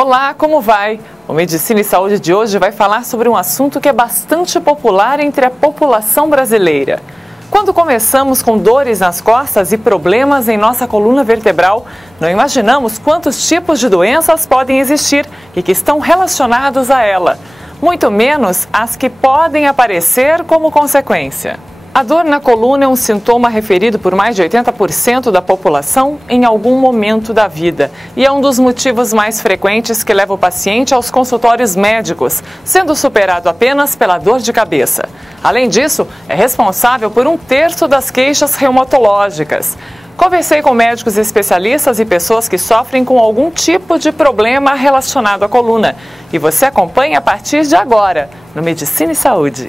Olá, como vai? O Medicina e Saúde de hoje vai falar sobre um assunto que é bastante popular entre a população brasileira. Quando começamos com dores nas costas e problemas em nossa coluna vertebral, não imaginamos quantos tipos de doenças podem existir e que estão relacionados a ela, muito menos as que podem aparecer como consequência. A dor na coluna é um sintoma referido por mais de 80% da população em algum momento da vida e é um dos motivos mais frequentes que leva o paciente aos consultórios médicos, sendo superado apenas pela dor de cabeça. Além disso, é responsável por 1/3 das queixas reumatológicas. Conversei com médicos especialistas e pessoas que sofrem com algum tipo de problema relacionado à coluna. E você acompanha a partir de agora, no Medicina e Saúde.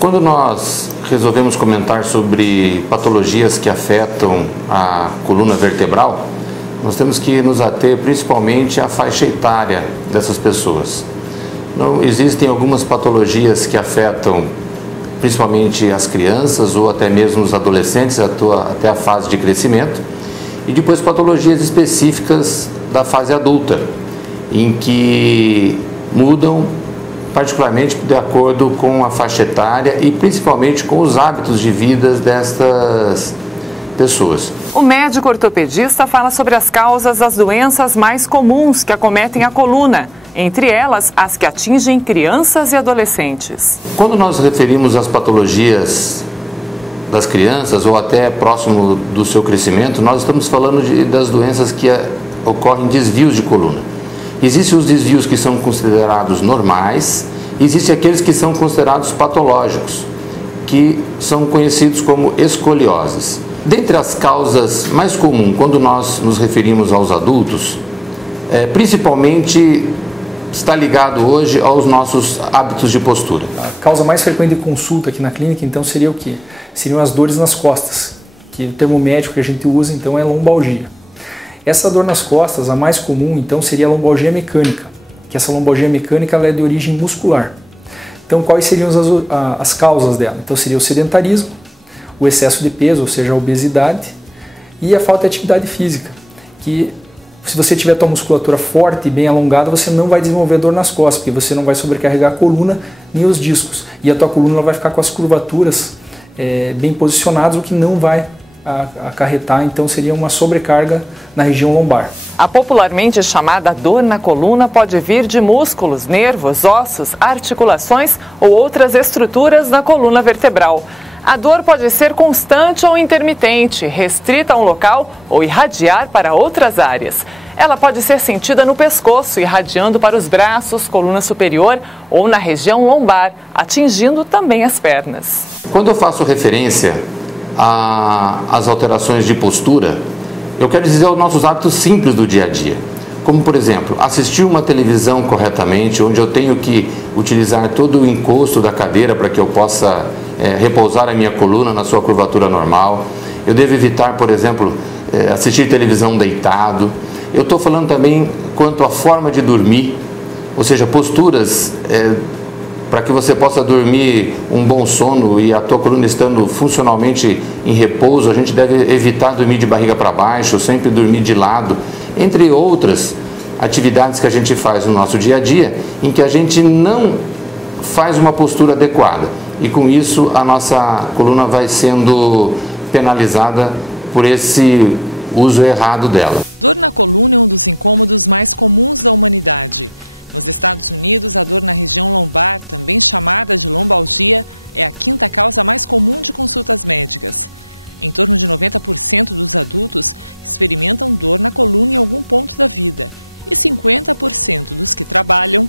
Quando nós resolvemos comentar sobre patologias que afetam a coluna vertebral, nós temos que nos ater principalmente à faixa etária dessas pessoas. Não, existem algumas patologias que afetam principalmente as crianças ou até mesmo os adolescentes até a fase de crescimento, e depois patologias específicas da fase adulta, em que mudam particularmente de acordo com a faixa etária e principalmente com os hábitos de vida destas pessoas. O médico ortopedista fala sobre as causas das doenças mais comuns que acometem a coluna, entre elas as que atingem crianças e adolescentes. Quando nós referimos às patologias das crianças ou até próximo do seu crescimento, nós estamos falando das doenças que ocorrem desvios de coluna. Existem os desvios que são considerados normais, existem aqueles que são considerados patológicos, que são conhecidos como escolioses. Dentre as causas mais comuns, quando nós nos referimos aos adultos, principalmente está ligado hoje aos nossos hábitos de postura. A causa mais frequente de consulta aqui na clínica, então, seria o quê? Seriam as dores nas costas, que o termo médico que a gente usa, então, é lombalgia. Essa dor nas costas, a mais comum, então, seria a lombalgia mecânica, que essa lombalgia mecânica ela é de origem muscular. Então, quais seriam as causas dela? Então, seria o sedentarismo, o excesso de peso, ou seja, a obesidade, e a falta de atividade física, que se você tiver a tua musculatura forte e bem alongada, você não vai desenvolver dor nas costas, porque você não vai sobrecarregar a coluna nem os discos, e a tua coluna vai ficar com as curvaturas bem posicionadas, o que não vai acarretar, então seria uma sobrecarga na região lombar. A popularmente chamada dor na coluna pode vir de músculos, nervos, ossos, articulações ou outras estruturas da coluna vertebral. A dor pode ser constante ou intermitente, restrita a um local ou irradiar para outras áreas. Ela pode ser sentida no pescoço, irradiando para os braços, coluna superior ou na região lombar, atingindo também as pernas. Quando eu faço referência às alterações de postura, eu quero dizer os nossos hábitos simples do dia a dia. Como, por exemplo, assistir uma televisão corretamente, onde eu tenho que utilizar todo o encosto da cadeira para que eu possa repousar a minha coluna na sua curvatura normal. Eu devo evitar, por exemplo, assistir televisão deitado. Eu estou falando também quanto à forma de dormir, ou seja, posturas para que você possa dormir um bom sono e a tua coluna estando funcionalmente em repouso. A gente deve evitar dormir de barriga para baixo, sempre dormir de lado, entre outras atividades que a gente faz no nosso dia a dia, em que a gente não faz uma postura adequada. E com isso a nossa coluna vai sendo penalizada por esse uso errado dela. Dor na coluna é um dos incômodos mais comuns da humanidade. Nos Estados Unidos, a dor na região lombar, também chamada de lombalgia, é a 5ª causa mais comum de consultas médicas. Em torno de 90% dos adultos experimentam dor na coluna em algum ponto da vida. E 50% dos que trabalham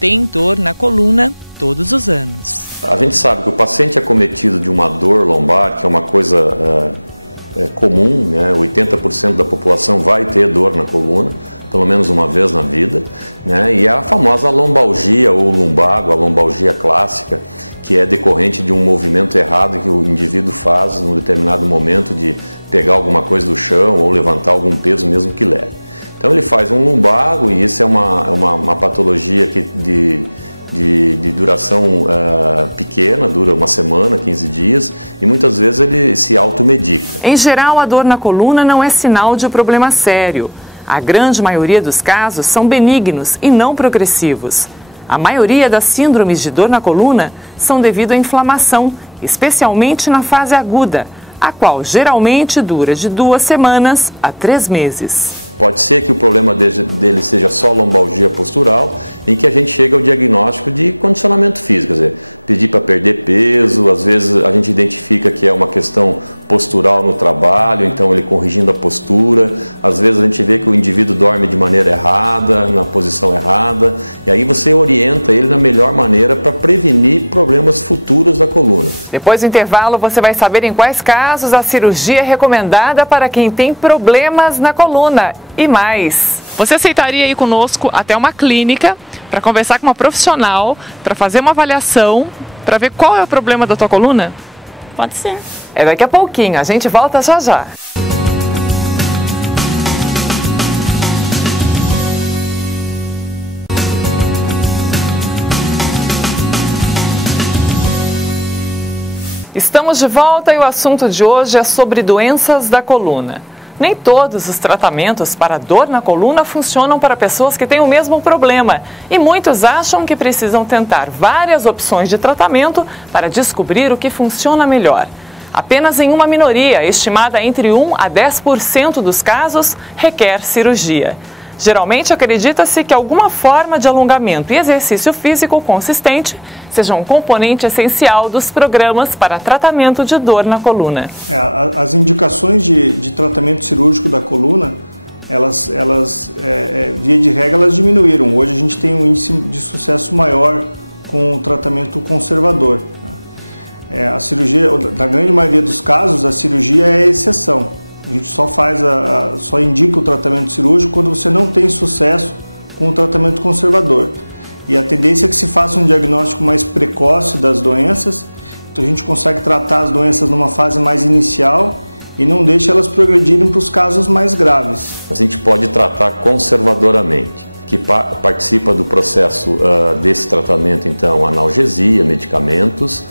têm dor na coluna todos os anos. A gente sabe que o paciente acometido de uma dor lombar, que é uma coisa comum, né? 80% da população vai ter dor na coluna, pelo menos uma vez na vida, né? E é a famosa lombalgia ou lumbago, a lombalgia clássica, que é decorrente de um movimento errado que o indivíduo faz num determinado momento de pegar alguma coisa do chão ou levantar algum peso mesmo que leve. Então ele faz um lumbago, e isso é uma patologia de duração pequena, dura uma semana, 15 dias, e muitas vezes ele se automedica. Em geral, a dor na coluna não é sinal de um problema sério. A grande maioria dos casos são benignos e não progressivos. A maioria das síndromes de dor na coluna são devido à inflamação, especialmente na fase aguda, a qual geralmente dura de 2 semanas a 3 meses. Pode ser que o problema dele seja só lombalgia postural, em que a gente chega ao diagnóstico de condicionamento físico, quer dizer, pedir para perder peso, às vezes a gente identifica que é uma questão postural no trabalho, então ele corrigindo a postura, às vezes a gente vê que o indivíduo dorme de maneira errada, na posição errada, e aí você orienta ele da melhor maneira para prevenir problemas futuros da coluna. Depois do intervalo, você vai saber em quais casos a cirurgia é recomendada para quem tem problemas na coluna. E mais, você aceitaria ir conosco até uma clínica para conversar com uma profissional, para fazer uma avaliação, para ver qual é o problema da tua coluna? Pode ser. É daqui a pouquinho, a gente volta já já. Estamos de volta e o assunto de hoje é sobre doenças da coluna. Nem todos os tratamentos para dor na coluna funcionam para pessoas que têm o mesmo problema e muitos acham que precisam tentar várias opções de tratamento para descobrir o que funciona melhor. Apenas em uma minoria, estimada entre 1 a 10% dos casos, requer cirurgia. Geralmente acredita-se que alguma forma de alongamento e exercício físico consistente seja um componente essencial dos programas para tratamento de dor na coluna. As indicações de tratamento cirúrgico da coluna, elas via de regra, elas diminuíram. Hoje a gente tem um índice de sucesso maior com o tratamento conservador. A cirurgia, na grande maioria dos casos, a cirurgia é a exceção. A gente só indica o tratamento cirúrgico quando você não tem sucesso com o tratamento conservador. E a tendência é que se faça um diagnóstico mais precoce das doenças, então a gente consegue tratar as doenças numa fase mais inicial e não deixa elas progredirem para os casos mais graves. A gente pode tratar conservadoramente, que participa do processo desse tratamento, então, analgesia, medicamentos,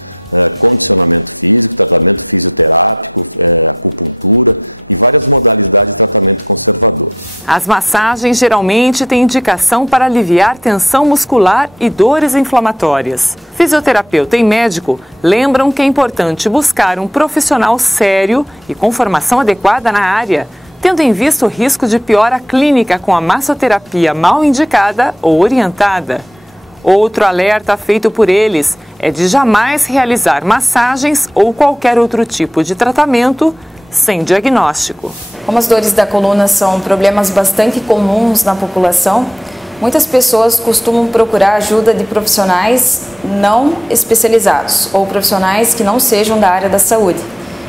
condicionamento físico, tratamento fisioterápico, acupuntura e várias modalidades de tratamento conservador. As massagens geralmente têm indicação para aliviar tensão muscular e dores inflamatórias. Fisioterapeuta e médico lembram que é importante buscar um profissional sério e com formação adequada na área, tendo em vista o risco de piora clínica com a massoterapia mal indicada ou orientada. Outro alerta feito por eles é de jamais realizar massagens ou qualquer outro tipo de tratamento sem diagnóstico. Como as dores da coluna são problemas bastante comuns na população, muitas pessoas costumam procurar ajuda de profissionais não especializados ou profissionais que não sejam da área da saúde.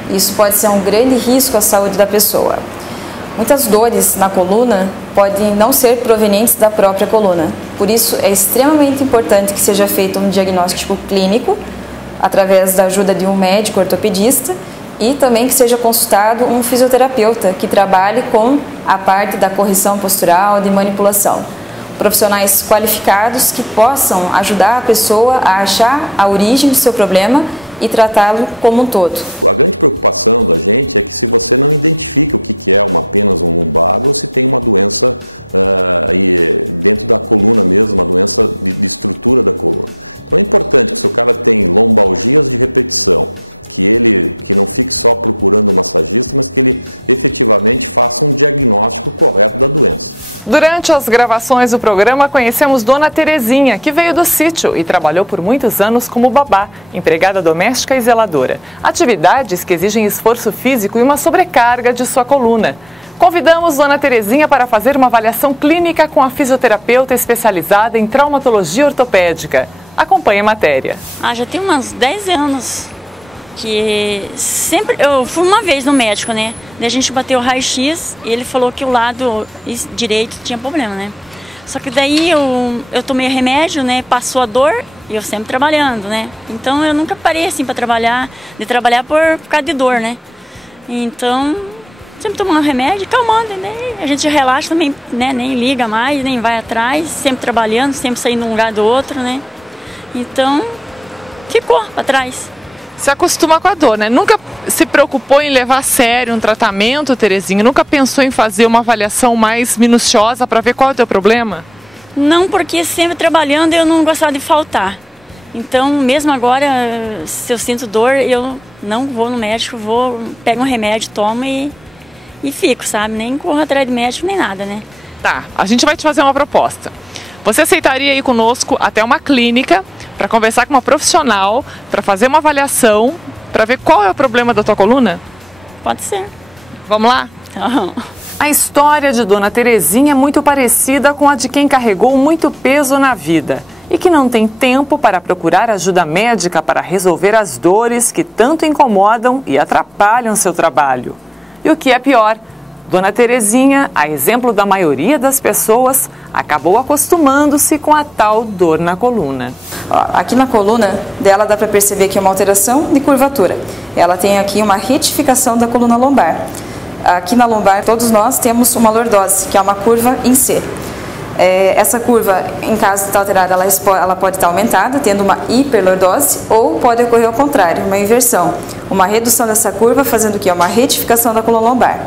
Isso pode ser um grande risco à saúde da pessoa. Muitas dores na coluna podem não ser provenientes da própria coluna. Por isso, é extremamente importante que seja feito um diagnóstico clínico, através da ajuda de um médico ortopedista, e também que seja consultado um fisioterapeuta que trabalhe com a parte da correção postural, de manipulação. Profissionais qualificados que possam ajudar a pessoa a achar a origem do seu problema e tratá-lo como um todo. A grande preocupação da gente é que se você não identifica o que é apenas um lumbago, ou se tem uma doença dentro da coluna mesmo, uma doença de estrutura da coluna. Então é importante que se o cara tem lombalgias de repetição, que não fique só procurando um massagista, mas que ele efetivamente faça um diagnóstico correto da doença. Durante as gravações do programa, conhecemos Dona Terezinha, que veio do sítio e trabalhou por muitos anos como babá, empregada doméstica e zeladora. Atividades que exigem esforço físico e uma sobrecarga de sua coluna. Convidamos Dona Terezinha para fazer uma avaliação clínica com a fisioterapeuta especializada em traumatologia ortopédica. Acompanhe a matéria. Já tem umas 10 anos. Que sempre, eu fui uma vez no médico, né? Daí a gente bateu o raio-x e ele falou que o lado direito tinha problema, né? Só que daí eu tomei remédio, né? Passou a dor e eu sempre trabalhando, né? Então eu nunca parei assim para trabalhar por causa de dor, né? Então, sempre tomando remédio, calmando, né? A gente relaxa também, né? Nem liga mais, nem vai atrás, sempre trabalhando, sempre saindo de um lugar do outro, né? Então, ficou para trás. Se acostuma com a dor, né? Nunca se preocupou em levar a sério um tratamento, Terezinha? Nunca pensou em fazer uma avaliação mais minuciosa para ver qual é o teu problema? Não, porque sempre trabalhando eu não gostava de faltar. Então, mesmo agora, se eu sinto dor, eu não vou no médico, pego um remédio, tomo e fico, sabe? Nem corro atrás de médico, nem nada, né? Tá, a gente vai te fazer uma proposta. Você aceitaria ir conosco até uma clínica para conversar com uma profissional, para fazer uma avaliação, para ver qual é o problema da tua coluna? Pode ser. Vamos lá? Então... A história de Dona Terezinha é muito parecida com a de quem carregou muito peso na vida e que não tem tempo para procurar ajuda médica para resolver as dores que tanto incomodam e atrapalham seu trabalho. E o que é pior, Dona Terezinha, a exemplo da maioria das pessoas, acabou acostumando-se com a tal dor na coluna. Aqui na coluna dela dá para perceber que é uma alteração de curvatura. Ela tem aqui uma retificação da coluna lombar. Aqui na lombar, todos nós temos uma lordose, que é uma curva em C. Essa curva, em caso de estar alterada, ela pode estar aumentada, tendo uma hiperlordose, ou pode ocorrer ao contrário, uma inversão. Uma redução dessa curva, fazendo o quê? Uma retificação da coluna lombar.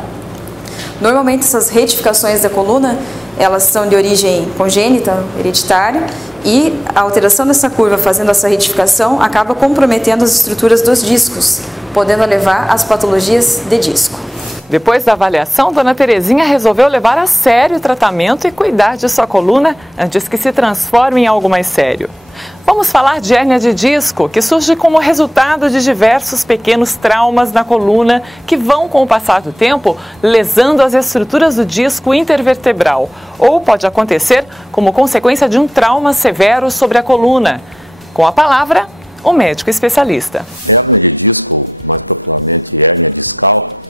Normalmente, essas retificações da coluna, elas são de origem congênita, hereditária, e a alteração dessa curva, fazendo essa retificação, acaba comprometendo as estruturas dos discos, podendo levar às patologias de disco. Depois da avaliação, Dona Terezinha resolveu levar a sério o tratamento e cuidar de sua coluna antes que se transforme em algo mais sério. Vamos falar de hérnia de disco, que surge como resultado de diversos pequenos traumas na coluna que vão, com o passar do tempo, lesando as estruturas do disco intervertebral, ou pode acontecer como consequência de um trauma severo sobre a coluna. Com a palavra, o médico especialista. Hérnia de disco, mais popularmente hérnia discal,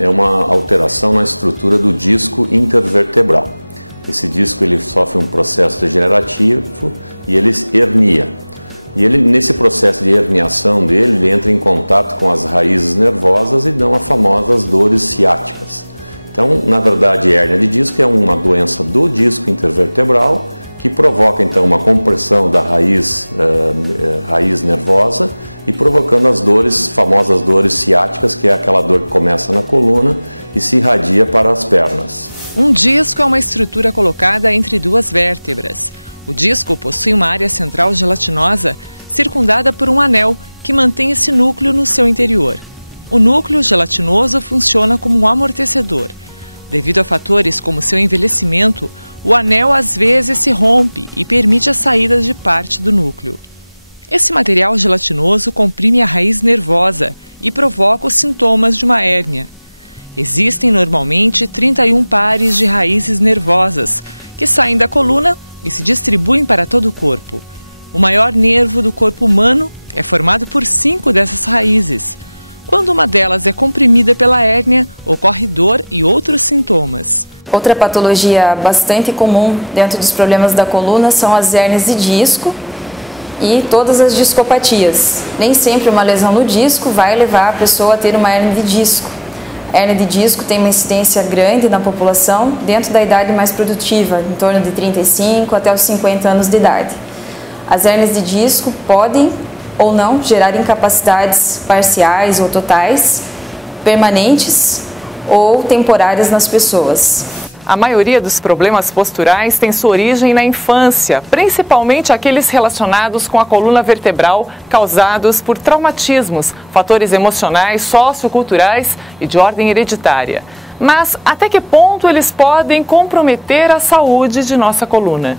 é uma alteração na estrutura do disco intervertebral. Esse disco ele sofre um processo degenerativo e ele hernia. E ele, nesse processo de herniação dele, ele entra em contato com as raízes nervosas e dão as famosas dores ciáticas. Então, na verdade, hérnia de disco é uma doença do disco intervertebral que provoca então uma compressão da raiz nervosa e provocando as dores, famosas dores ciáticas, que é aquela dor que começa na coluna e se irradia para as pernas. Um disco é uma estrutura colocada entre duas vértebras. O disco possui uma área central gelatinosa circundada por um anel que mantém esse núcleo no seu interior. O núcleo gelatinoso funciona como um amortecedor. Devido a fatores como seu envelhecimento, o anel às vezes se rompe e permite a saída de parte do núcleo. Esse material gelatinoso comprime a raiz nervosa e provoca os sintomas de uma hérnia. Existem normalmente 31 pares de raízes nervosas que saem da coluna e se distribuem para todo o corpo. O maior nervo do corpo humano é formado por 5 dessas raízes. Quando uma delas é comprimida pela hérnia, ocorre dor e outros sintomas. Outra patologia bastante comum dentro dos problemas da coluna são as hérnias de disco e todas as discopatias. Nem sempre uma lesão no disco vai levar a pessoa a ter uma hérnia de disco. A hérnia de disco tem uma incidência grande na população dentro da idade mais produtiva, em torno de 35 até os 50 anos de idade. As hérnias de disco podem ou não gerar incapacidades parciais ou totais, permanentes ou temporárias nas pessoas. A maioria dos problemas posturais tem sua origem na infância, principalmente aqueles relacionados com a coluna vertebral causados por traumatismos, fatores emocionais, socioculturais e de ordem hereditária. Mas até que ponto eles podem comprometer a saúde de nossa coluna?